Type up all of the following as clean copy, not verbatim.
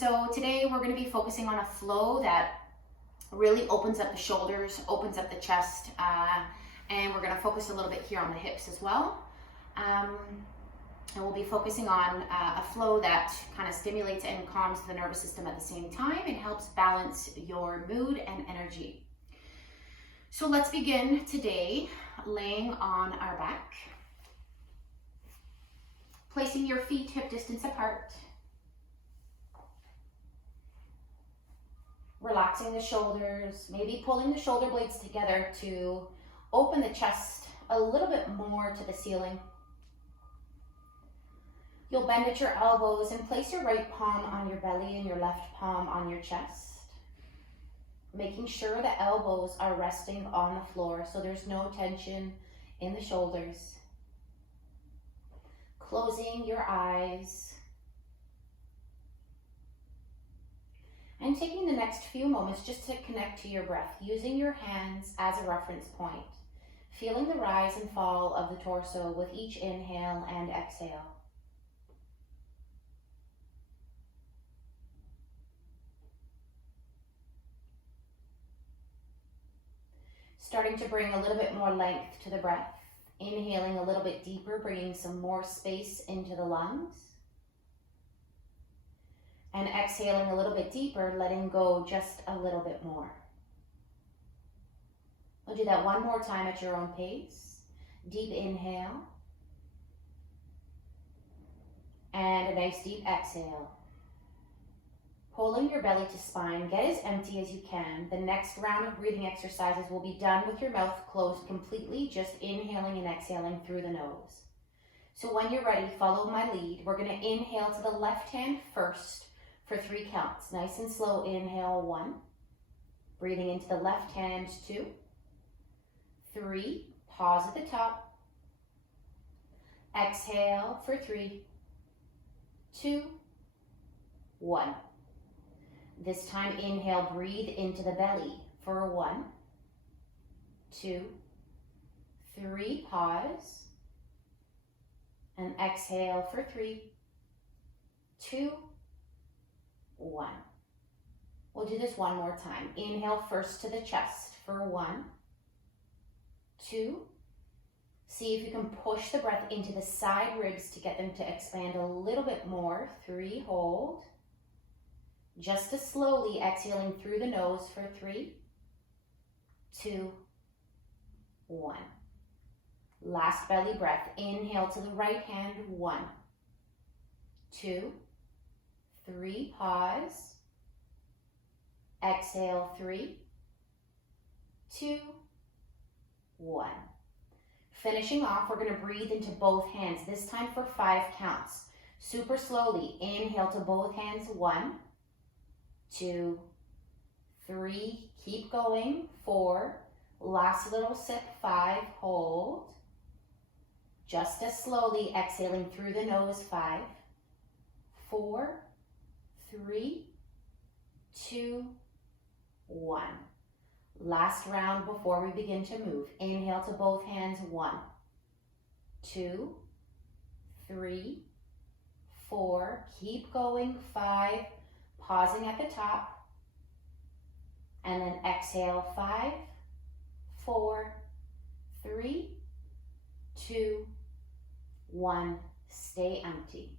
so today we're going to be focusing on a flow that really opens up the shoulders, opens up the chest, and we're going to focus a little bit here on the hips as well. And we'll be focusing on a flow that kind of stimulates and calms the nervous system at the same time and helps balance your mood and energy. So let's begin today laying on our back, placing your feet hip distance apart, relaxing the shoulders, maybe pulling the shoulder blades together to open the chest a little bit more to the ceiling. You'll bend at your elbows and place your right palm on your belly and your left palm on your chest, making sure the elbows are resting on the floor so there's no tension in the shoulders. Closing your eyes and taking the next few moments just to connect to your breath, using your hands as a reference point, feeling the rise and fall of the torso with each inhale and exhale. Starting to bring a little bit more length to the breath, inhaling a little bit deeper, bringing some more space into the lungs. And exhaling a little bit deeper, letting go just a little bit more. We'll do that one more time at your own pace. Deep inhale. And a nice deep exhale. Pulling your belly to spine, get as empty as you can. The next round of breathing exercises will be done with your mouth closed completely, just inhaling and exhaling through the nose. So when you're ready, follow my lead. We're going to inhale to the left hand first for 3 counts. Nice and slow inhale, 1. Breathing into the left hand, 2. 3, pause at the top. Exhale for 3, 2, 1. This time, inhale, breathe into the belly for 1, 2, 3, pause. And exhale for 3, 2, 1. We'll do this one more time. Inhale first to the chest for 1, 2. See if you can push the breath into the side ribs to get them to expand a little bit more. 3, hold. Just as slowly exhaling through the nose for 3, 2, 1. Last belly breath. Inhale to the right hand, 1, 2, 3, pause. Exhale, 3, 2, 1. Finishing off, we're going to breathe into both hands, this time for 5 counts. Super slowly. Inhale to both hands, 1, 2, 3, keep going, 4, last little sip, 5, hold. Just as slowly, exhaling through the nose, 5, 4, 3, 2, 1. Last round before we begin to move. Inhale to both hands, 1, 2, 3, 4, keep going, 5, pausing at the top, and then exhale, 5, 4, 3, 2, 1, stay empty.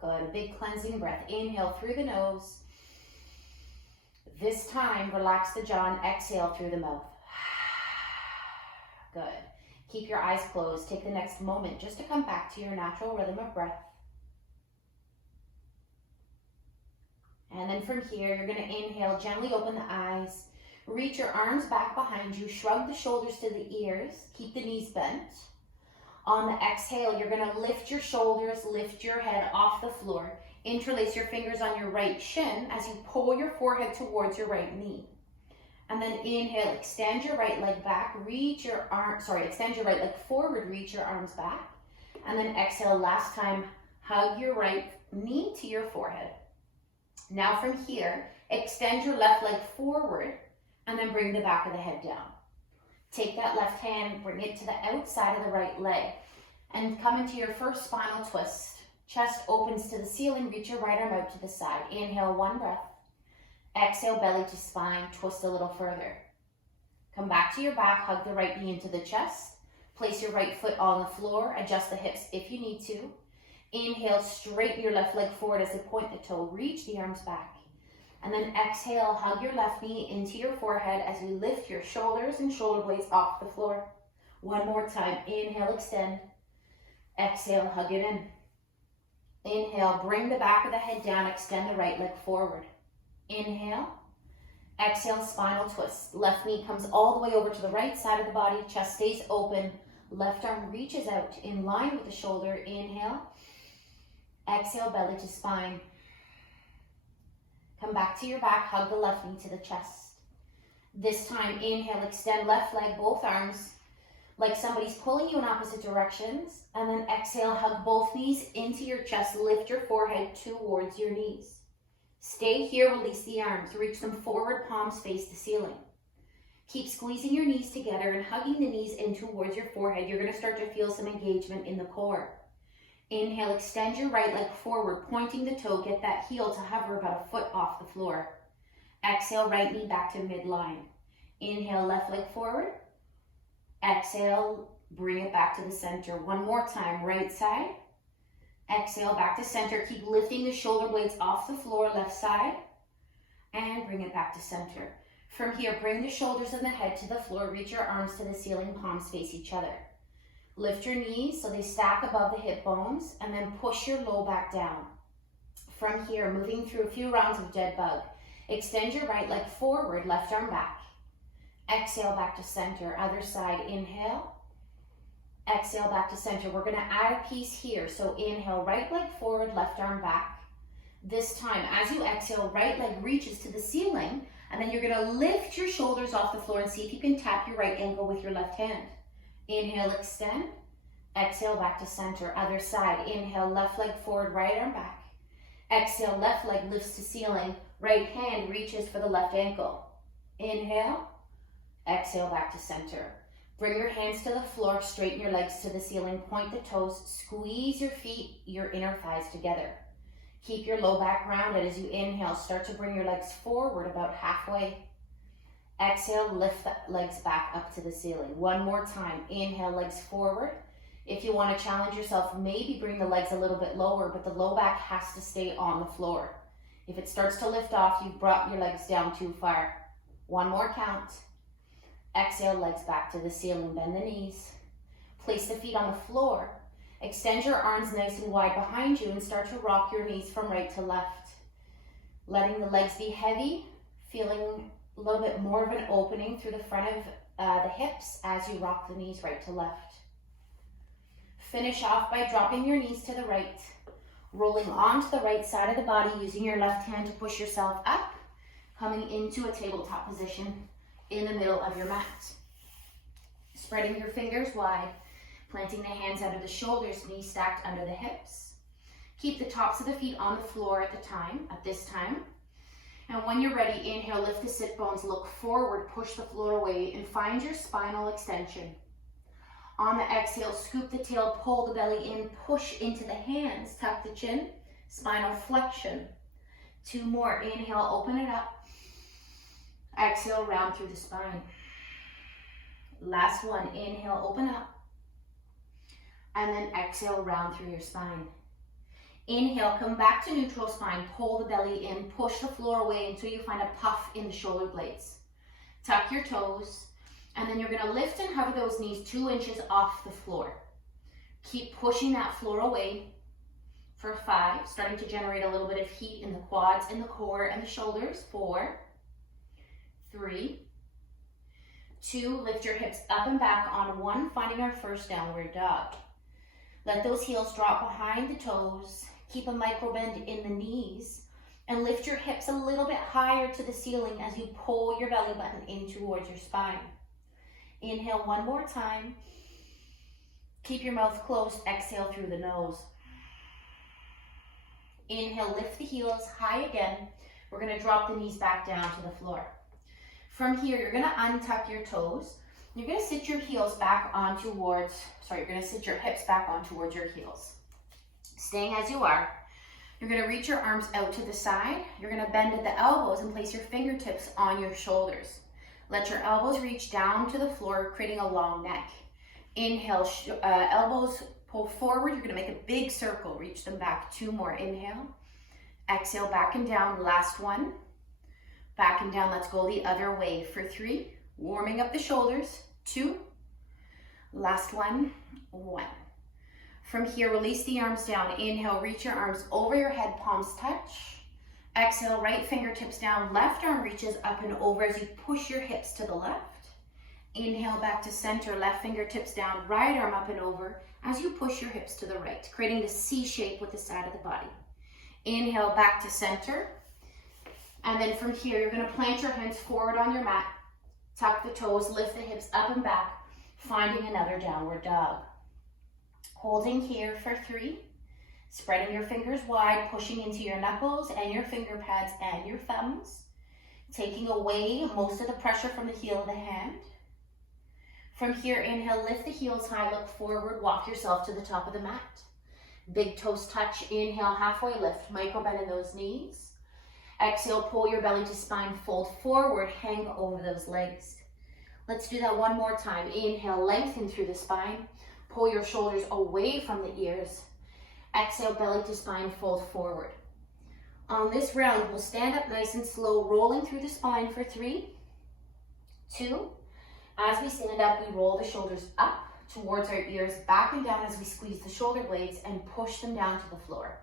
Good, a big cleansing breath. Inhale through the nose. This time, relax the jaw and exhale through the mouth. Good. Keep your eyes closed. Take the next moment just to come back to your natural rhythm of breath. And then from here, you're going to inhale, gently open the eyes, reach your arms back behind you, shrug the shoulders to the ears, keep the knees bent. On the exhale, you're going to lift your shoulders, lift your head off the floor, interlace your fingers on your right shin as you pull your forehead towards your right knee. And then inhale, extend your right leg back, extend your right leg forward, reach your arms back. And then exhale, last time, hug your right knee to your forehead. Now from here, extend your left leg forward and then bring the back of the head down. Take that left hand, bring it to the outside of the right leg and come into your first spinal twist. Chest opens to the ceiling, reach your right arm out to the side. Inhale, one breath. Exhale, belly to spine, twist a little further. Come back to your back, hug the right knee into the chest. Place your right foot on the floor, adjust the hips if you need to. Inhale, straighten your left leg forward as you point the toe, reach the arms back. And then exhale, hug your left knee into your forehead as you lift your shoulders and shoulder blades off the floor. One more time, inhale, extend. Exhale, hug it in. Inhale, bring the back of the head down, extend the right leg forward. Inhale. Exhale, spinal twist. Left knee comes all the way over to the right side of the body, chest stays open. Left arm reaches out in line with the shoulder. Inhale. Exhale, belly to spine. Come back to your back, hug the left knee to the chest. This time, inhale, extend left leg, both arms, like somebody's pulling you in opposite directions. And then exhale, hug both knees into your chest, lift your forehead towards your knees. Stay here, release the arms, reach them forward, palms face the ceiling. Keep squeezing your knees together and hugging the knees in towards your forehead. You're going to start to feel some engagement in the core. Inhale, extend your right leg forward, pointing the toe, get that heel to hover about a foot off the floor. Exhale, right knee back to midline. Inhale, left leg forward. Exhale, bring it back to the center. One more time, right side. Exhale, back to center. Keep lifting the shoulder blades off the floor, left side. And bring it back to center. From here, bring the shoulders and the head to the floor. Reach your arms to the ceiling, palms face each other. Lift your knees so they stack above the hip bones, and then push your low back down. From here, moving through a few rounds of dead bug. Extend your right leg forward, left arm back. Exhale, back to center. Other side, inhale. Exhale, back to center. We're going to add a piece here. So inhale, right leg forward, left arm back. This time, as you exhale, right leg reaches to the ceiling, and then you're going to lift your shoulders off the floor and see if you can tap your right ankle with your left hand. Inhale, extend. Exhale, back to center. Other side. Inhale, left leg forward, right arm back. Exhale, left leg lifts to ceiling. Right hand reaches for the left ankle. Inhale. Exhale, back to center. Bring your hands to the floor, straighten your legs to the ceiling, point the toes, squeeze your feet, your inner thighs together. Keep your low back rounded as you inhale. Start to bring your legs forward about halfway. Exhale, lift the legs back up to the ceiling. One more time. Inhale, legs forward. If you want to challenge yourself, maybe bring the legs a little bit lower, but the low back has to stay on the floor. If it starts to lift off, you've brought your legs down too far. One more count. Exhale, legs back to the ceiling. Bend the knees. Place the feet on the floor. Extend your arms nice and wide behind you and start to rock your knees from right to left. Letting the legs be heavy, feeling a little bit more of an opening through the front of the hips as you rock the knees right to left. Finish off by dropping your knees to the right, rolling onto the right side of the body, using your left hand to push yourself up, coming into a tabletop position in the middle of your mat. Spreading your fingers wide, planting the hands under the shoulders, knees stacked under the hips. Keep the tops of the feet on the floor at this time. And when you're ready, inhale, lift the sit bones, look forward, push the floor away, and find your spinal extension. On the exhale, scoop the tail, pull the belly in, push into the hands, tuck the chin, spinal flexion. Two more. Inhale, open it up. Exhale, round through the spine. Last one. Inhale, open up. And then exhale, round through your spine. Inhale, come back to neutral spine, pull the belly in, push the floor away until you find a puff in the shoulder blades. Tuck your toes, and then you're going to lift and hover those knees 2 inches off the floor. Keep pushing that floor away for 5, starting to generate a little bit of heat in the quads, in the core, and the shoulders. 4, 3, 2, lift your hips up and back on 1, finding our first downward dog. Let those heels drop behind the toes. Keep a micro bend in the knees and lift your hips a little bit higher to the ceiling as you pull your belly button in towards your spine. Inhale one more time. Keep your mouth closed. Exhale through the nose. Inhale, lift the heels high again. We're going to drop the knees back down to the floor. From here, you're going to untuck your toes. You're going to sit your heels back on towards, you're going to sit your hips back on towards your heels. Staying as you are. You're gonna reach your arms out to the side. You're gonna bend at the elbows and place your fingertips on your shoulders. Let your elbows reach down to the floor, creating a long neck. Inhale, elbows pull forward. You're gonna make a big circle. Reach them back. 2 more. Inhale. Exhale, back and down. Last one. Back and down. Let's go the other way for 3. Warming up the shoulders. 2. Last one. 1. From here, release the arms down. Inhale, reach your arms over your head, palms touch. Exhale, right fingertips down. Left arm reaches up and over as you push your hips to the left. Inhale, back to center. Left fingertips down. Right arm up and over as you push your hips to the right, creating the C shape with the side of the body. Inhale, back to center. And then from here, you're going to plant your hands forward on your mat. Tuck the toes, lift the hips up and back, finding another downward dog. Holding here for 3. Spreading your fingers wide, pushing into your knuckles and your finger pads and your thumbs. Taking away most of the pressure from the heel of the hand. From here, inhale, lift the heels high, look forward, walk yourself to the top of the mat. Big toes touch, inhale, halfway lift, micro bend in those knees. Exhale, pull your belly to spine, fold forward, hang over those legs. Let's do that one more time. Inhale, lengthen through the spine. Pull your shoulders away from the ears. Exhale, belly to spine, fold forward. On this round, we'll stand up nice and slow, rolling through the spine for 3, 2. As we stand up, we roll the shoulders up towards our ears, back and down as we squeeze the shoulder blades and push them down to the floor.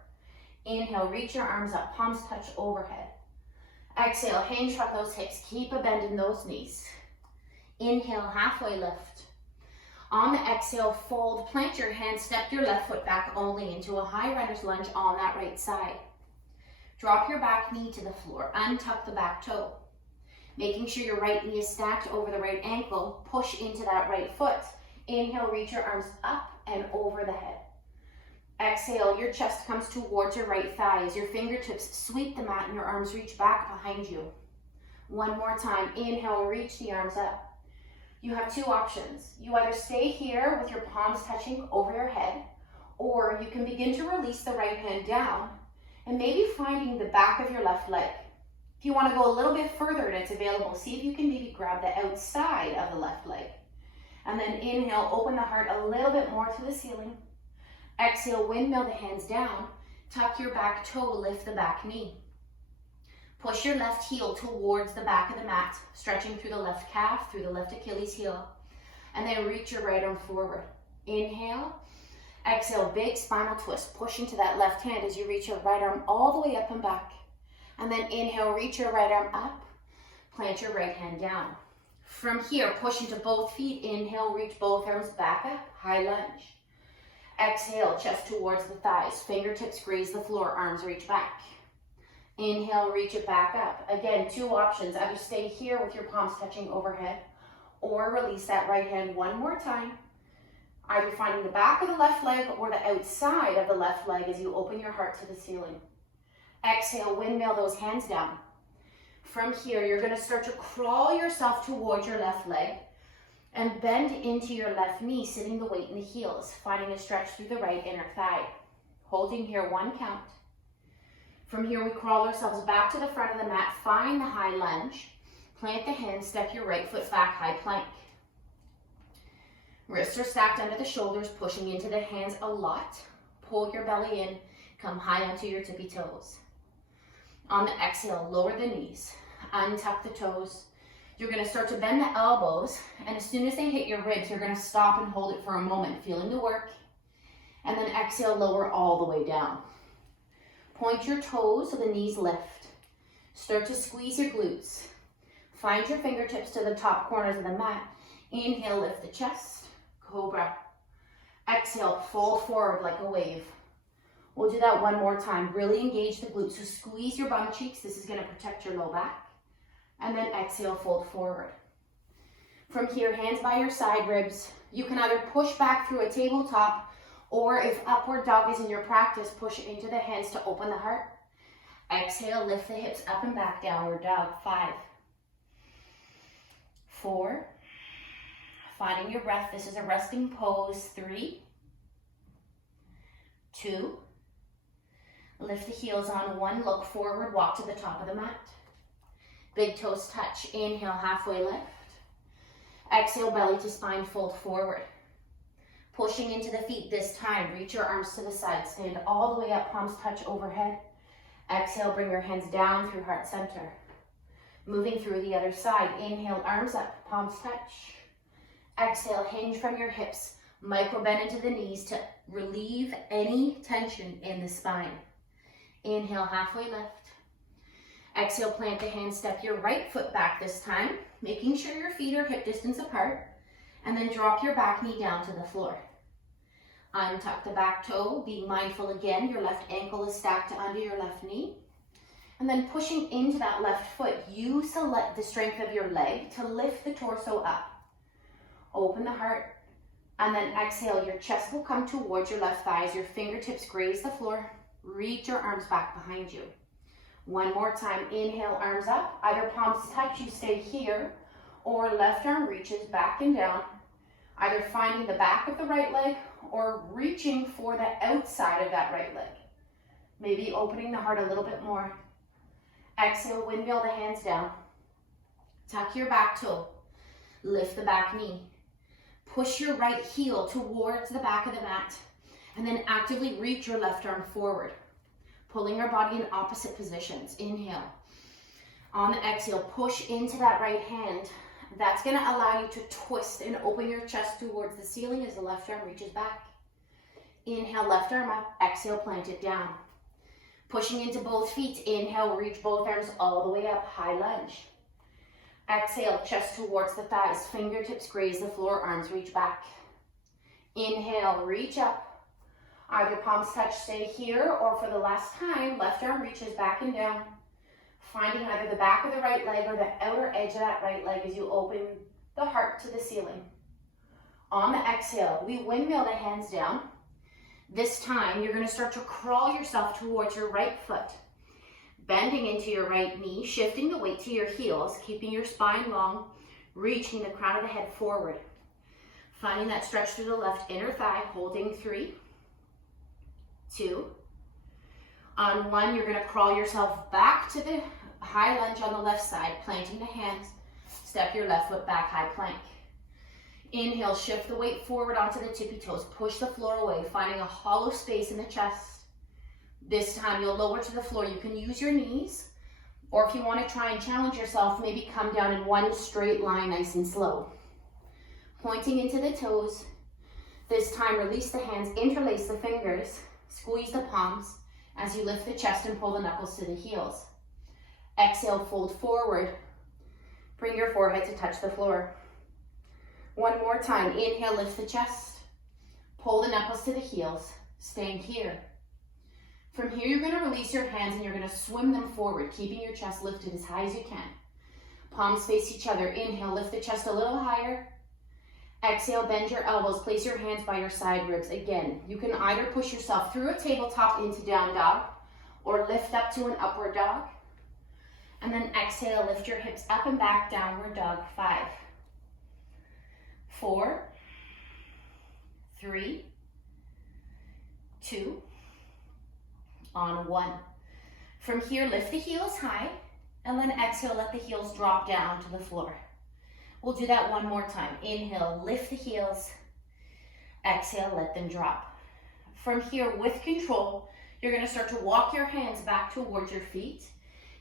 Inhale, reach your arms up, palms touch overhead. Exhale, hinge from those hips, keep a bend in those knees. Inhale, halfway lift. On the exhale, fold, plant your hands, step your left foot back only into a high runner's lunge on that right side. Drop your back knee to the floor, untuck the back toe. Making sure your right knee is stacked over the right ankle, push into that right foot. Inhale, reach your arms up and over the head. Exhale, your chest comes towards your right thigh as your fingertips sweep the mat and your arms reach back behind you. One more time, inhale, reach the arms up. You have 2 options. You either stay here with your palms touching over your head, or you can begin to release the right hand down and maybe finding the back of your left leg. If you want to go a little bit further and it's available, see if you can maybe grab the outside of the left leg. And then inhale, open the heart a little bit more to the ceiling. Exhale, windmill the hands down. Tuck your back toe, lift the back knee. Push your left heel towards the back of the mat, stretching through the left calf, through the left Achilles heel. And then reach your right arm forward. Inhale. Exhale, big spinal twist. Push into that left hand as you reach your right arm all the way up and back. And then inhale, reach your right arm up. Plant your right hand down. From here, push into both feet. Inhale, reach both arms back up. High lunge. Exhale, chest towards the thighs. Fingertips graze the floor, arms reach back. Inhale, reach it back up. Again, 2 options. Either stay here with your palms touching overhead or release that right hand one more time. Either finding the back of the left leg or the outside of the left leg as you open your heart to the ceiling. Exhale, windmill those hands down. From here, you're going to start to crawl yourself towards your left leg and bend into your left knee, sitting the weight in the heels, finding a stretch through the right inner thigh. Holding here 1 count. From here, we crawl ourselves back to the front of the mat, find the high lunge, plant the hands, step your right foot back, high plank. Wrists are stacked under the shoulders, pushing into the hands a lot. Pull your belly in, come high onto your tippy toes. On the exhale, lower the knees, untuck the toes. You're going to start to bend the elbows, and as soon as they hit your ribs, you're going to stop and hold it for a moment, feeling the work. And then exhale, lower all the way down. Point your toes so the knees lift. Start to squeeze your glutes. Find your fingertips to the top corners of the mat. Inhale, lift the chest, cobra. Exhale, fold forward like a wave. We'll do that one more time. Really engage the glutes. So squeeze your bum cheeks. This is going to protect your low back. And then exhale, fold forward. From here, hands by your side ribs. You can either push back through a tabletop, or if upward dog is in your practice, push it into the hands to open the heart. Exhale, lift the hips up and back, downward dog. 5, 4, finding your breath. This is a resting pose. 3, 2, Lift the heels on one, look forward, walk to the top of the mat. Big toes touch, inhale, halfway lift. Exhale, belly to spine, fold forward. Pushing into the feet this time, reach your arms to the side, stand all the way up, palms touch overhead. Exhale, bring your hands down through heart center. Moving through the other side, inhale, arms up, palms touch. Exhale, hinge from your hips, micro bend into the knees to relieve any tension in the spine. Inhale, halfway lift. Exhale, plant the hands, step your right foot back this time, making sure your feet are hip distance apart, and then drop your back knee down to the floor. Untuck the back toe, being mindful again, your left ankle is stacked under your left knee. And then pushing into that left foot, use the strength of your leg to lift the torso up. Open the heart, and then exhale, your chest will come towards your left thighs, your fingertips graze the floor, reach your arms back behind you. One more time, inhale, arms up, either palms touch, you stay here, or left arm reaches back and down, either finding the back of the right leg or reaching for the outside of that right leg. Maybe opening the heart a little bit more. Exhale, windmill the hands down. Tuck your back toe. Lift the back knee. Push your right heel towards the back of the mat, and then actively reach your left arm forward, pulling your body in opposite positions. Inhale. On the exhale, push into that right hand. That's going to allow you to twist and open your chest towards the ceiling as the left arm reaches back. Inhale, left arm up. Exhale, plant it down. Pushing into both feet. Inhale, reach both arms all the way up. High lunge. Exhale, chest towards the thighs. Fingertips graze the floor. Arms reach back. Inhale, reach up. Either palms touch, stay here, or for the last time, left arm reaches back and down. Finding either the back of the right leg or the outer edge of that right leg as you open the heart to the ceiling. On the exhale, we windmill the hands down. This time, you're going to start to crawl yourself towards your right foot, bending into your right knee, shifting the weight to your heels, keeping your spine long, reaching the crown of the head forward. Finding that stretch through the left inner thigh, holding 3, 2. On 1, you're going to crawl yourself back to the high lunge on the left side, planting the hands, step your left foot back, high plank. Inhale, shift the weight forward onto the tippy toes, push the floor away, finding a hollow space in the chest. This time you'll lower to the floor. You can use your knees, or if you want to try and challenge yourself, maybe come down in one straight line, nice and slow. Pointing into the toes. This time release the hands, interlace the fingers, squeeze the palms as you lift the chest and pull the knuckles to the heels. Exhale, fold forward. Bring your forehead to touch the floor. One more time. Inhale, lift the chest. Pull the knuckles to the heels. Staying here. From here, you're going to release your hands and you're going to swim them forward, keeping your chest lifted as high as you can. Palms face each other. Inhale, lift the chest a little higher. Exhale, bend your elbows. Place your hands by your side ribs. Again, you can either push yourself through a tabletop into down dog or lift up to an upward dog. And then exhale, lift your hips up and back, downward dog. 5, 4, 3, 2, on 1. From here, lift the heels high, and then exhale, let the heels drop down to the floor. We'll do that one more time. Inhale, lift the heels. Exhale, let them drop. From here, with control, you're going to start to walk your hands back towards your feet,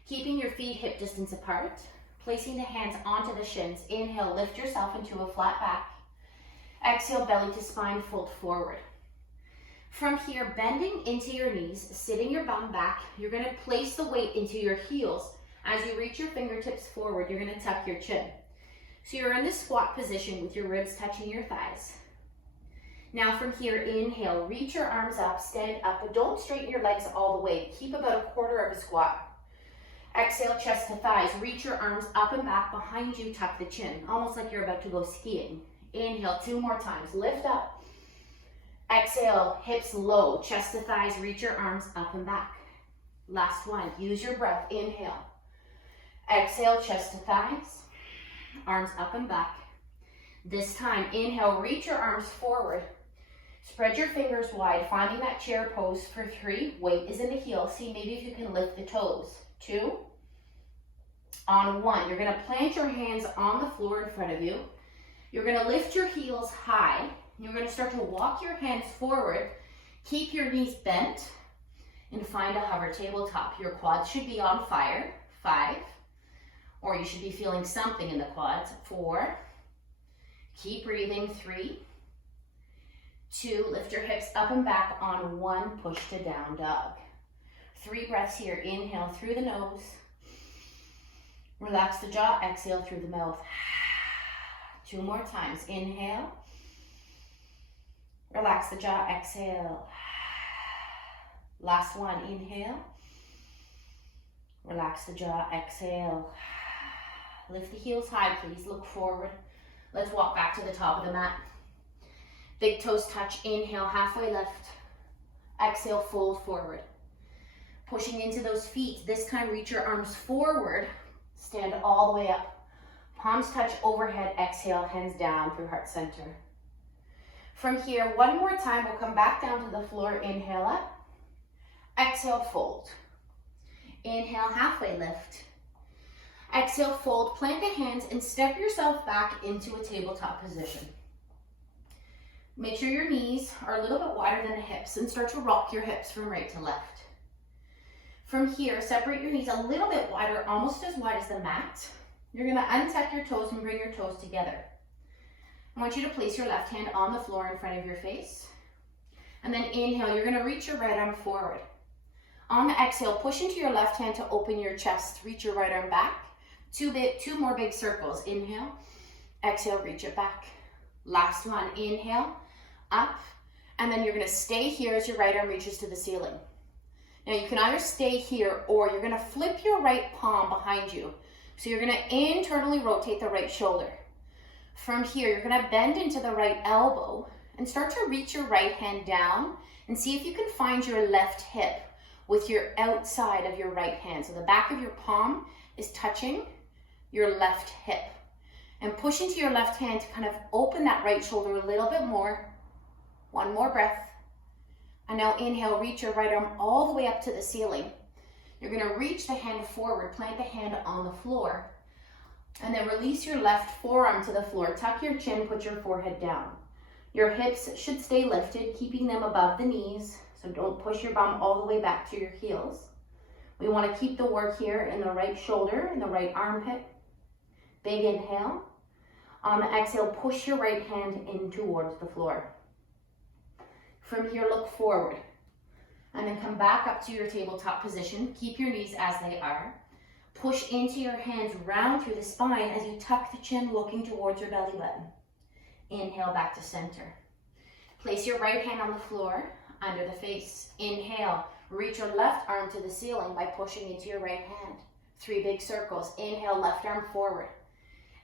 keeping your feet hip distance apart, placing the hands onto the shins. Inhale, lift yourself into a flat back. Exhale, belly to spine, fold forward. From here, bending into your knees, sitting your bum back, you're going to place the weight into your heels. As you reach your fingertips forward, you're going to tuck your chin. So you're in this squat position with your ribs touching your thighs. Now from here, inhale, reach your arms up, stand up, but don't straighten your legs all the way. Keep about 1/4 of a squat. Exhale, chest to thighs. Reach your arms up and back behind you, tuck the chin, almost like you're about to go skiing. Inhale, 2 more times, lift up. Exhale, hips low, chest to thighs, reach your arms up and back. Last one, use your breath, inhale. Exhale, chest to thighs, arms up and back. This time, inhale, reach your arms forward. Spread your fingers wide, finding that chair pose for 3. Weight is in the heel. See maybe if you can lift the toes. 2. On 1, you're going to plant your hands on the floor in front of you. You're going to lift your heels high. You're going to start to walk your hands forward. Keep your knees bent and find a hover tabletop. Your quads should be on fire. 5. Or you should be feeling something in the quads. 4. Keep breathing. 3. 2. Lift your hips up and back on 1. Push to down dog. 3 breaths here. Inhale through the nose. Relax the jaw. Exhale through the mouth. 2 more times. Inhale. Relax the jaw. Exhale. Last one. Inhale. Relax the jaw. Exhale. Lift the heels high, please. Look forward. Let's walk back to the top of the mat. Big toes touch. Inhale, halfway lift. Exhale, fold forward. Pushing into those feet. This time, reach your arms forward. Stand all the way up. Palms touch overhead. Exhale, hands down through heart center. From here, one more time, we'll come back down to the floor. Inhale up. Exhale, fold. Inhale, halfway lift. Exhale, fold, plant the hands and step yourself back into a tabletop position. Make sure your knees are a little bit wider than the hips and start to rock your hips from right to left. From here, separate your knees a little bit wider, almost as wide as the mat. You're gonna untuck your toes and bring your toes together. I want you to place your left hand on the floor in front of your face. And then inhale, you're gonna reach your right arm forward. On the exhale, push into your left hand to open your chest. Reach your right arm back. 2 more big circles. Inhale, exhale, reach it back. Last one, inhale, up, and then you're gonna stay here as your right arm reaches to the ceiling. Now you can either stay here or you're gonna flip your right palm behind you. So you're gonna internally rotate the right shoulder. From here, you're gonna bend into the right elbow and start to reach your right hand down and see if you can find your left hip with your outside of your right hand. So the back of your palm is touching your left hip. And push into your left hand to kind of open that right shoulder a little bit more. 1 more breath. And now inhale, reach your right arm all the way up to the ceiling. You're gonna reach the hand forward, plant the hand on the floor, and then release your left forearm to the floor. Tuck your chin, put your forehead down. Your hips should stay lifted, keeping them above the knees. So don't push your bum all the way back to your heels. We want to keep the work here in the right shoulder, in the right armpit. Big inhale. On the exhale, push your right hand in towards the floor. From here, look forward. And then come back up to your tabletop position. Keep your knees as they are. Push into your hands round through the spine as you tuck the chin, looking towards your belly button. Inhale, back to center. Place your right hand on the floor, under the face. Inhale, reach your left arm to the ceiling by pushing into your right hand. 3 big circles. Inhale, left arm forward.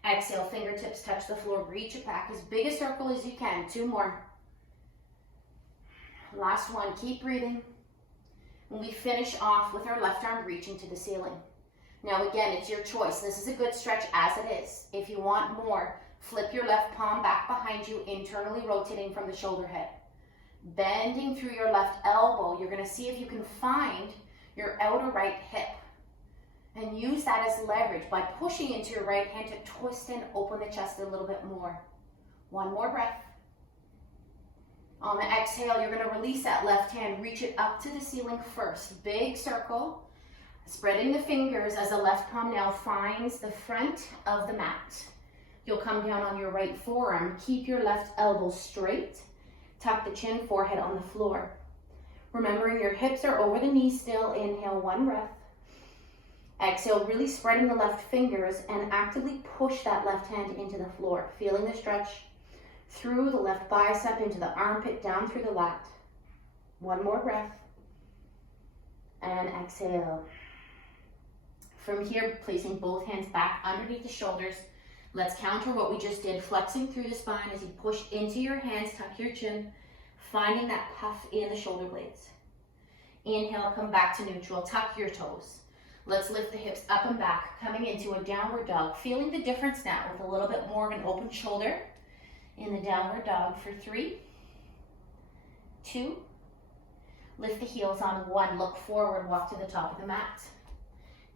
Exhale, fingertips touch the floor. Reach it back as big a circle as you can. 2 more. Last one. Keep breathing. When we finish off with our left arm reaching to the ceiling. Now again, it's your choice. This is a good stretch as it is. If you want more, flip your left palm back behind you, internally rotating from the shoulder head. Bending through your left elbow, you're going to see if you can find your outer right hip. And use that as leverage by pushing into your right hand to twist and open the chest a little bit more. 1 more breath. On the exhale, you're going to release that left hand. Reach it up to the ceiling first. Big circle. Spreading the fingers as the left palm now finds the front of the mat. You'll come down on your right forearm. Keep your left elbow straight. Tuck the chin, forehead on the floor. Remembering your hips are over the knees still. Inhale, 1 breath. Exhale, really spreading the left fingers and actively push that left hand into the floor. Feeling the stretch through the left bicep, into the armpit, down through the lat. 1 more breath. And exhale. From here, placing both hands back underneath the shoulders. Let's counter what we just did, flexing through the spine as you push into your hands, tuck your chin, finding that puff in the shoulder blades. Inhale, come back to neutral, tuck your toes. Let's lift the hips up and back, coming into a downward dog. Feeling the difference now with a little bit more of an open shoulder in the downward dog for 3, 2. Lift the heels on 1. Look forward, walk to the top of the mat.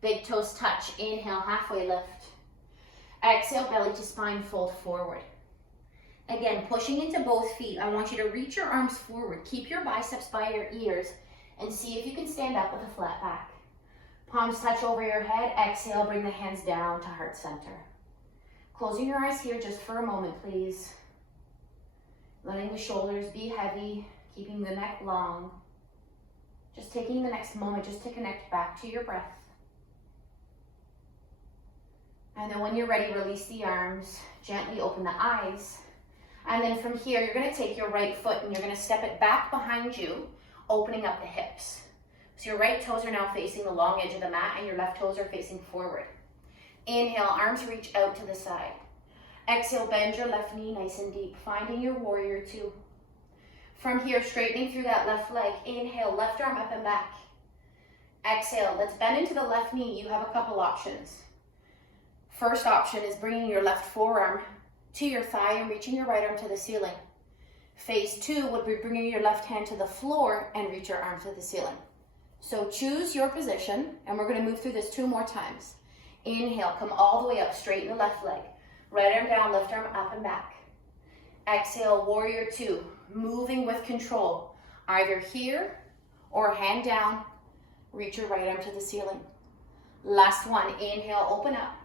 Big toes touch. Inhale, halfway lift. Exhale, belly to spine, fold forward. Again, pushing into both feet. I want you to reach your arms forward. Keep your biceps by your ears and see if you can stand up with a flat back. Palms touch over your head. Exhale, bring the hands down to heart center. Closing your eyes here just for a moment, please. Letting the shoulders be heavy, keeping the neck long. Just taking the next moment just to connect back to your breath. And then when you're ready, release the arms, gently open the eyes. And then from here, you're gonna take your right foot and you're gonna step it back behind you, opening up the hips. So your right toes are now facing the long edge of the mat and your left toes are facing forward. Inhale, arms reach out to the side. Exhale, bend your left knee nice and deep, finding your warrior 2. From here, straightening through that left leg. Inhale, left arm up and back. Exhale, let's bend into the left knee. You have a couple options. First option is bringing your left forearm to your thigh and reaching your right arm to the ceiling. Phase 2 would be bringing your left hand to the floor and reach your arm to the ceiling. So choose your position, and we're going to move through this 2 more times. Inhale, come all the way up, straighten the left leg. Right arm down, left arm up and back. Exhale, warrior 2, moving with control. Either here or hand down, reach your right arm to the ceiling. Last one, inhale, open up.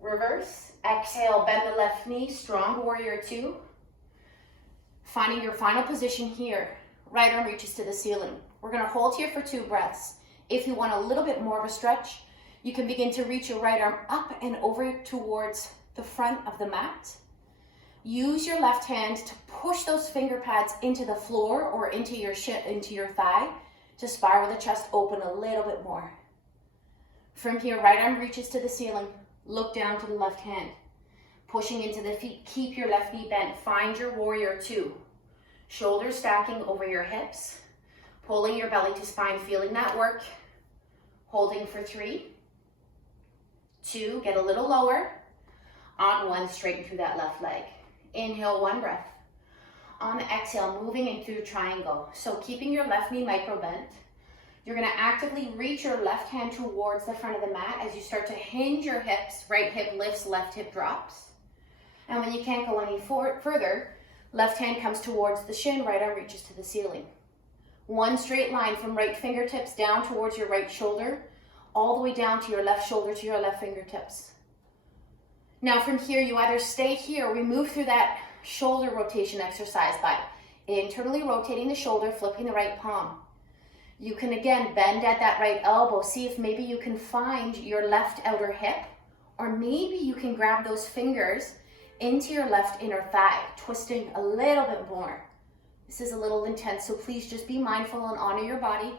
Reverse, exhale, bend the left knee, strong warrior 2. Finding your final position here, right arm reaches to the ceiling. We're gonna hold here for 2 breaths. If you want a little bit more of a stretch, you can begin to reach your right arm up and over towards the front of the mat. Use your left hand to push those finger pads into the floor or into your thigh to spiral the chest open a little bit more. From here, right arm reaches to the ceiling. Look down to the left hand. Pushing into the feet, keep your left knee bent. Find your warrior 2. Shoulders stacking over your hips. Pulling your belly to spine, feeling that work. Holding for 3, 2, get a little lower. On 1, straighten through that left leg. Inhale, 1 breath. On the exhale, moving in through triangle. So keeping your left knee micro bent. You're gonna actively reach your left hand towards the front of the mat as you start to hinge your hips. Right hip lifts, left hip drops. And when you can't go any further, left hand comes towards the shin, right arm reaches to the ceiling. 1 straight line from right fingertips down towards your right shoulder, all the way down to your left shoulder to your left fingertips. Now from here, you either stay here or we move through that shoulder rotation exercise by internally rotating the shoulder, flipping the right palm. You can again bend at that right elbow. See if maybe you can find your left outer hip, or maybe you can grab those fingers into your left inner thigh, twisting a little bit more. This is a little intense, so please just be mindful and honor your body.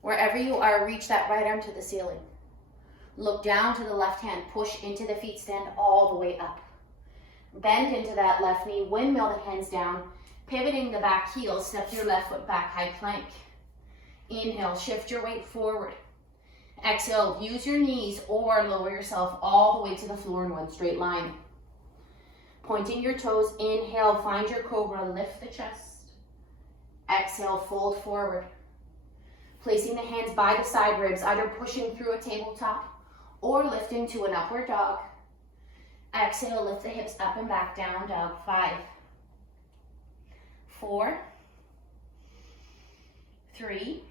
Wherever you are, reach that right arm to the ceiling. Look down to the left hand, push into the feet, stand all the way up. Bend into that left knee, windmill the hands down, pivoting the back heel, step your left foot back, high plank. Inhale, shift your weight forward. Exhale, use your knees or lower yourself all the way to the floor in 1 straight line. Pointing your toes, inhale, find your cobra, lift the chest. Exhale, fold forward. Placing the hands by the side ribs, either pushing through a tabletop or lifting to an upward dog. Exhale, lift the hips up and back, down dog. 5, 4, 3,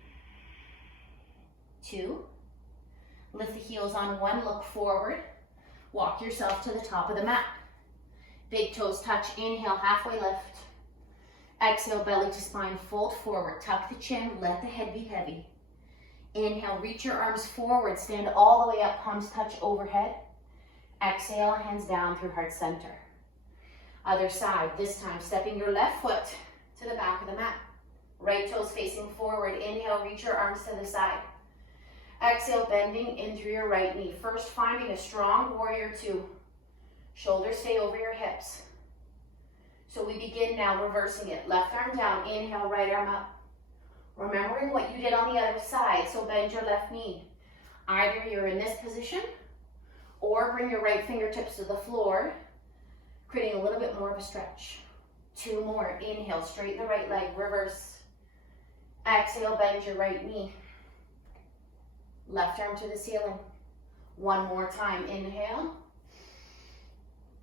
2. Lift the heels on 1, look forward. Walk yourself to the top of the mat. Big toes touch, inhale, halfway lift. Exhale, belly to spine, fold forward. Tuck the chin, let the head be heavy. Inhale, reach your arms forward, stand all the way up, palms touch overhead. Exhale, hands down through heart center. Other side, this time stepping your left foot to the back of the mat. Right toes facing forward. Inhale, reach your arms to the side. Exhale, bending in through your right knee. First, finding a strong warrior 2. Shoulders stay over your hips. So we begin now reversing it. Left arm down, inhale, right arm up. Remembering what you did on the other side, so bend your left knee. Either you're in this position, or bring your right fingertips to the floor, creating a little bit more of a stretch. 2 more. Inhale, straighten the right leg, reverse. Exhale, bend your right knee. Left arm to the ceiling. 1 more time. Inhale.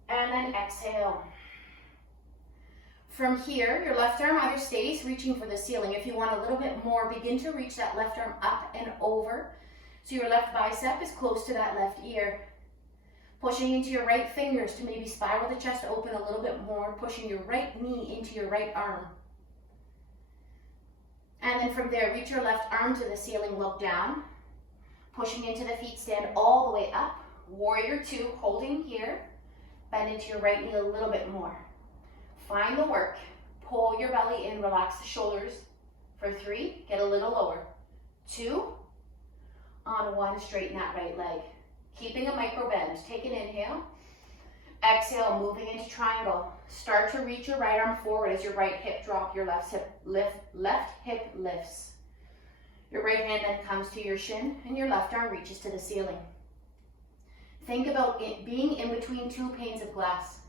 And then exhale. From here, your left arm either stays reaching for the ceiling. If you want a little bit more, begin to reach that left arm up and over. So your left bicep is close to that left ear. Pushing into your right fingers to maybe spiral the chest open a little bit more. Pushing your right knee into your right arm. And then from there, reach your left arm to the ceiling, look down. Pushing into the feet, stand all the way up. Warrior 2, holding here. Bend into your right knee a little bit more. Find the work. Pull your belly in, relax the shoulders. For 3, get a little lower. 2, on 1, straighten that right leg. Keeping a micro bend. Take an inhale. Exhale, moving into triangle. Start to reach your right arm forward as your right hip drops, your left hip lifts. Your right hand then comes to your shin and your left arm reaches to the ceiling. Think about it being in between 2 panes of glass.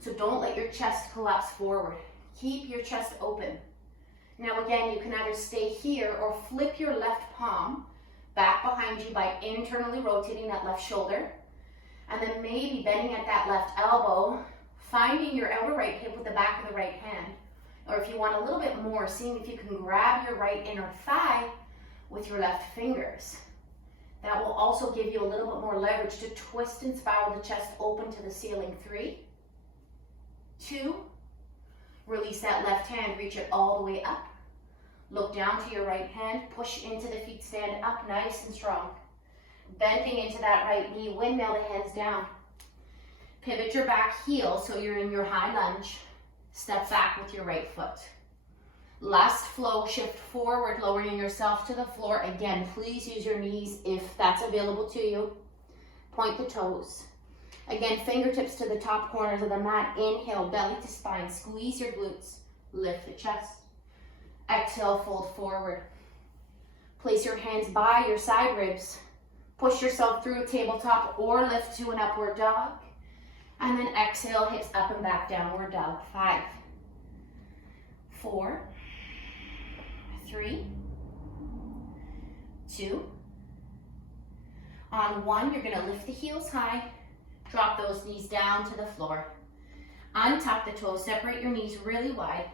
So don't let your chest collapse forward. Keep your chest open. Now again, you can either stay here or flip your left palm back behind you by internally rotating that left shoulder. And then maybe bending at that left elbow, finding your outer right hip with the back of the right hand. Or if you want a little bit more, seeing if you can grab your right inner thigh with your left fingers. That will also give you a little bit more leverage to twist and spiral the chest open to the ceiling. 3, 2, release that left hand, reach it all the way up. Look down to your right hand, push into the feet, stand up nice and strong. Bending into that right knee, windmill the hands down. Pivot your back heel so you're in your high lunge. Step back with your right foot. Last flow, shift forward, lowering yourself to the floor. Again, please use your knees if that's available to you. Point the toes. Again, fingertips to the top corners of the mat. Inhale, belly to spine. Squeeze your glutes. Lift the chest. Exhale, fold forward. Place your hands by your side ribs. Push yourself through a tabletop or lift to an upward dog. And then exhale, hips up and back, downward dog. 5, 4, 3, 2. On 1, you're gonna lift the heels high, drop those knees down to the floor. Untuck the toes, separate your knees really wide.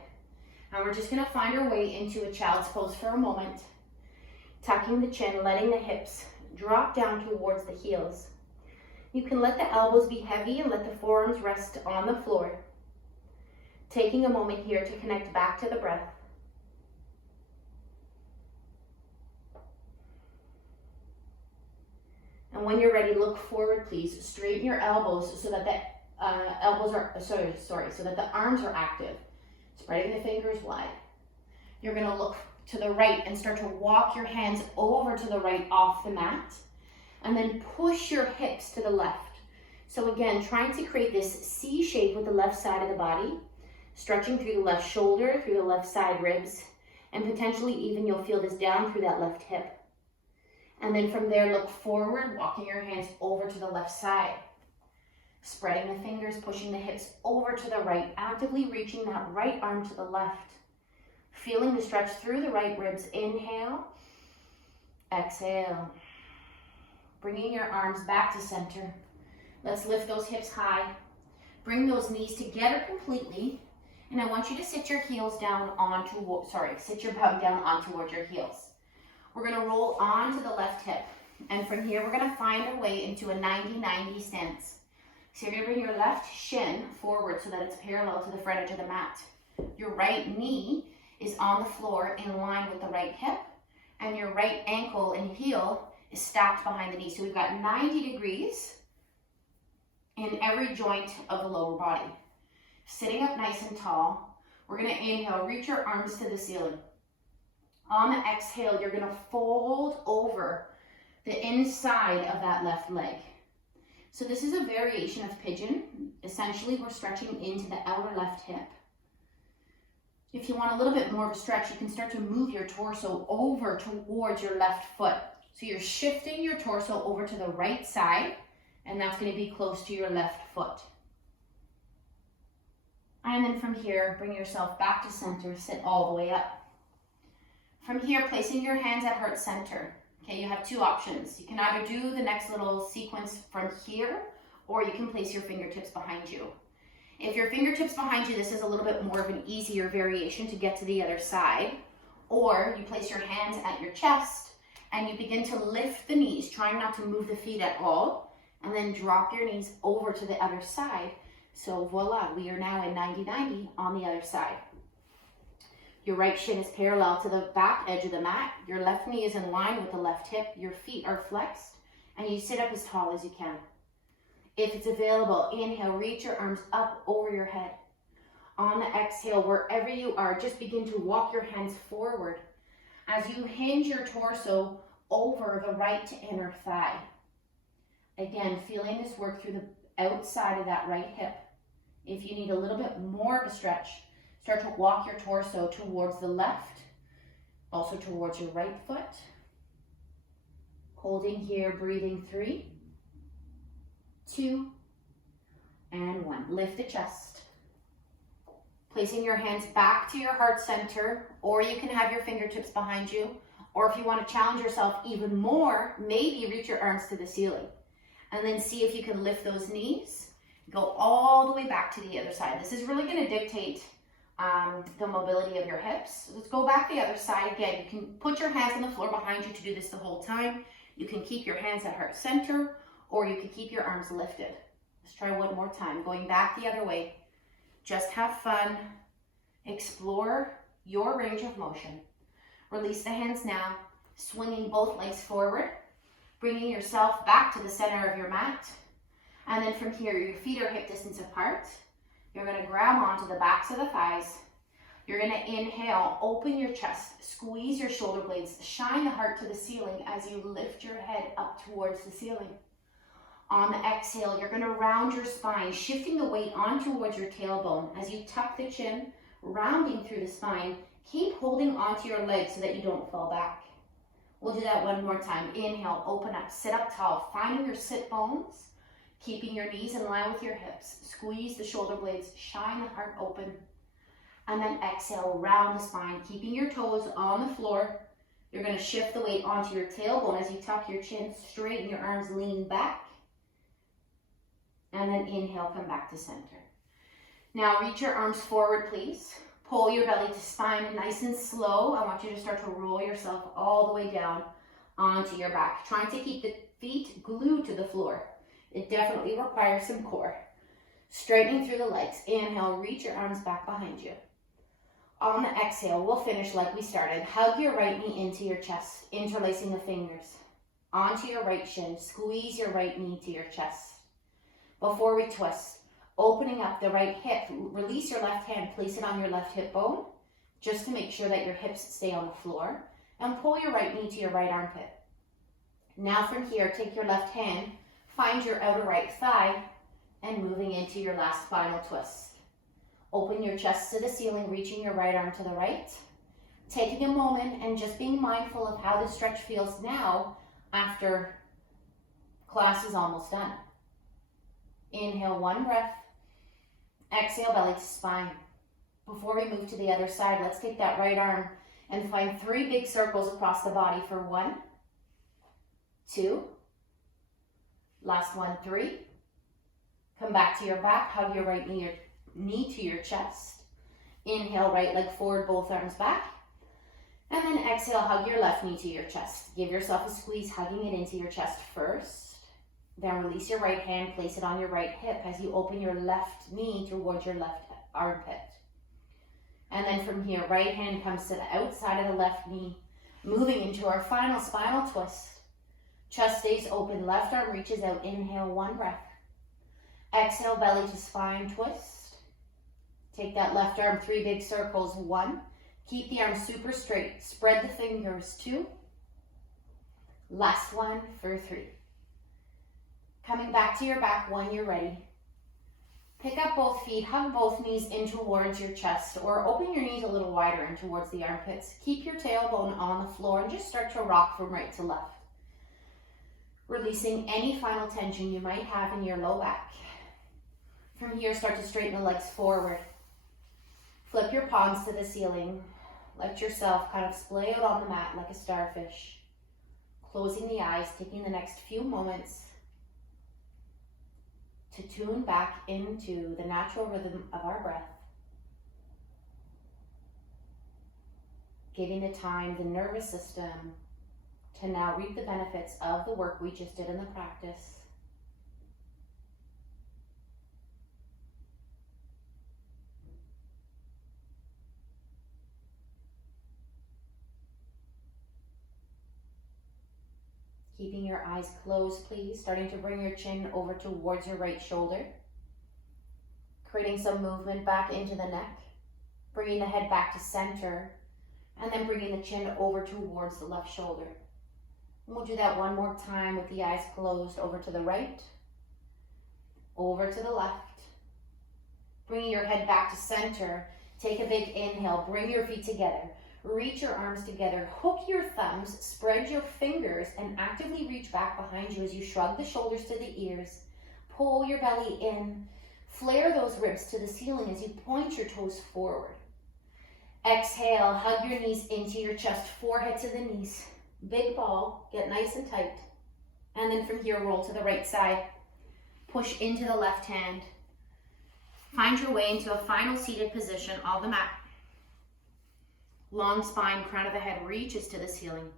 And we're just gonna find our way into a child's pose for a moment. Tucking the chin, letting the hips drop down towards the heels. You can let the elbows be heavy and let the forearms rest on the floor. Taking a moment here to connect back to the breath. And when you're ready, look forward, please. Straighten your elbows so that the so that the arms are active. Spreading the fingers wide. You're gonna look to the right and start to walk your hands over to the right off the mat. And then push your hips to the left. So again, trying to create this C shape with the left side of the body. Stretching through the left shoulder, through the left side ribs. And potentially even you'll feel this down through that left hip. And then from there, look forward, walking your hands over to the left side. Spreading the fingers, pushing the hips over to the right, actively reaching that right arm to the left. Feeling the stretch through the right ribs. Inhale, exhale. Bringing your arms back to center. Let's lift those hips high. Bring those knees together completely. And I want you to sit your heels down sit your bum down on towards your heels. We're gonna roll onto the left hip. And from here, we're gonna find our way into a 90-90 stance. So you're gonna bring your left shin forward so that it's parallel to the front edge of the mat. Your right knee is on the floor in line with the right hip, and your right ankle and heel is stacked behind the knee. So we've got 90 degrees in every joint of the lower body. Sitting up nice and tall, we're gonna inhale, reach your arms to the ceiling. On the exhale, you're gonna fold over the inside of that left leg. So this is a variation of pigeon. Essentially, we're stretching into the outer left hip. If you want a little bit more of a stretch, you can start to move your torso over towards your left foot. So you're shifting your torso over to the right side, and that's going to be close to your left foot. And then from here, bring yourself back to center, sit all the way up. From here, placing your hands at heart center. Okay, you have two options. You can either do the next little sequence from here, or you can place your fingertips behind you. If your fingertips behind you, this is a little bit more of an easier variation to get to the other side. Or you place your hands at your chest and you begin to lift the knees, trying not to move the feet at all, and then drop your knees over to the other side. So voila, we are now in 90-90 on the other side. Your right shin is parallel to the back edge of the mat. Your left knee is in line with the left hip. Your feet are flexed and you sit up as tall as you can. If it's available, inhale, reach your arms up over your head. On the exhale, wherever you are, just begin to walk your hands forward as you hinge your torso over the right inner thigh. Again, feeling this work through the outside of that right hip. If you need a little bit more of a stretch, start to walk your torso towards the left, also towards your right foot. Holding here, breathing 3, 2, and 1. Lift the chest. Placing your hands back to your heart center, or you can have your fingertips behind you, or if you want to challenge yourself even more, maybe reach your arms to the ceiling. And then see if you can lift those knees, go all the way back to the other side. This is really going to dictate the mobility of your hips. Let's go back the other side. Again, you can put your hands on the floor behind you to do this the whole time. You can keep your hands at heart center, or you can keep your arms lifted. Let's try one more time, going back the other way. Just have fun, explore your range of motion. Release the hands now, swinging both legs forward, bringing yourself back to the center of your mat. And then from here, your feet are hip distance apart. You're gonna grab onto the backs of the thighs. You're gonna inhale, open your chest, squeeze your shoulder blades, shine the heart to the ceiling as you lift your head up towards the ceiling. On the exhale, you're gonna round your spine, shifting the weight on towards your tailbone as you tuck the chin, rounding through the spine. Keep holding onto your legs so that you don't fall back. We'll do that one more time. Inhale, open up, sit up tall, finding your sit bones, keeping your knees in line with your hips. Squeeze the shoulder blades, shine the heart open. And then exhale, round the spine, keeping your toes on the floor. You're gonna shift the weight onto your tailbone as you tuck your chin, straighten your arms, lean back. And then inhale, come back to center. Now reach your arms forward, please. Pull your belly to spine nice and slow. I want you to start to roll yourself all the way down onto your back, trying to keep the feet glued to the floor. It definitely requires some core. Straightening through the legs. Inhale, reach your arms back behind you. On the exhale, we'll finish like we started. Hug your right knee into your chest, interlacing the fingers. Onto your right shin, squeeze your right knee to your chest. Before we twist, opening up the right hip, release your left hand, place it on your left hip bone, just to make sure that your hips stay on the floor, and pull your right knee to your right armpit. Now from here, take your left hand, find your outer right thigh, and moving into your last final twist. Open your chest to the ceiling, reaching your right arm to the right. Taking a moment and just being mindful of how this stretch feels now after class is almost done. Inhale, one breath. Exhale, belly to spine. Before we move to the other side, let's take that right arm and find 3 big circles across the body for 1, 2, last one, 3. Come back to your back, hug your right knee to your chest. Inhale, right leg forward, both arms back. And then exhale, hug your left knee to your chest. Give yourself a squeeze, hugging it into your chest first. Then release your right hand, place it on your right hip as you open your left knee towards your left armpit. And then from here, right hand comes to the outside of the left knee, moving into our final spinal twist. Chest stays open, left arm reaches out. Inhale, one breath. Exhale, belly to spine twist. Take that left arm, 3 big circles. 1. Keep the arm super straight. Spread the fingers. 2. Last one for 3. Coming back to your back, 1, you're ready. Pick up both feet, hug both knees in towards your chest, or open your knees a little wider in towards the armpits. Keep your tailbone on the floor and just start to rock from right to left. Releasing any final tension you might have in your low back. From here, start to straighten the legs forward. Flip your palms to the ceiling. Let yourself kind of splay out on the mat like a starfish. Closing the eyes, taking the next few moments to tune back into the natural rhythm of our breath. Giving the time, the nervous system, to now reap the benefits of the work we just did in the practice. Keeping your eyes closed, please. Starting to bring your chin over towards your right shoulder. Creating some movement back into the neck. Bringing the head back to center. And then bringing the chin over towards the left shoulder. And we'll do that one more time with the eyes closed, over to the right. Over to the left. Bringing your head back to center. Take a big inhale. Bring your feet together. Reach your arms together, hook your thumbs, spread your fingers, and actively reach back behind you as you shrug the shoulders to the ears. Pull your belly in, flare those ribs to the ceiling as you point your toes forward. Exhale, hug your knees into your chest, forehead to the knees. Big ball, get nice and tight. And then from here, roll to the right side. Push into the left hand. Find your way into a final seated position on the mat. Long spine, crown of the head reaches to the ceiling,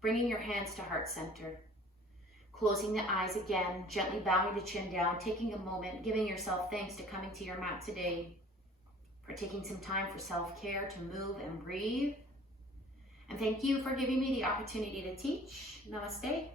bringing your hands to heart center. Closing the eyes again, gently bowing the chin down, taking a moment, giving yourself thanks to coming to your mat today, for taking some time for self-care, to move and breathe. And thank you for giving me the opportunity to teach. Namaste.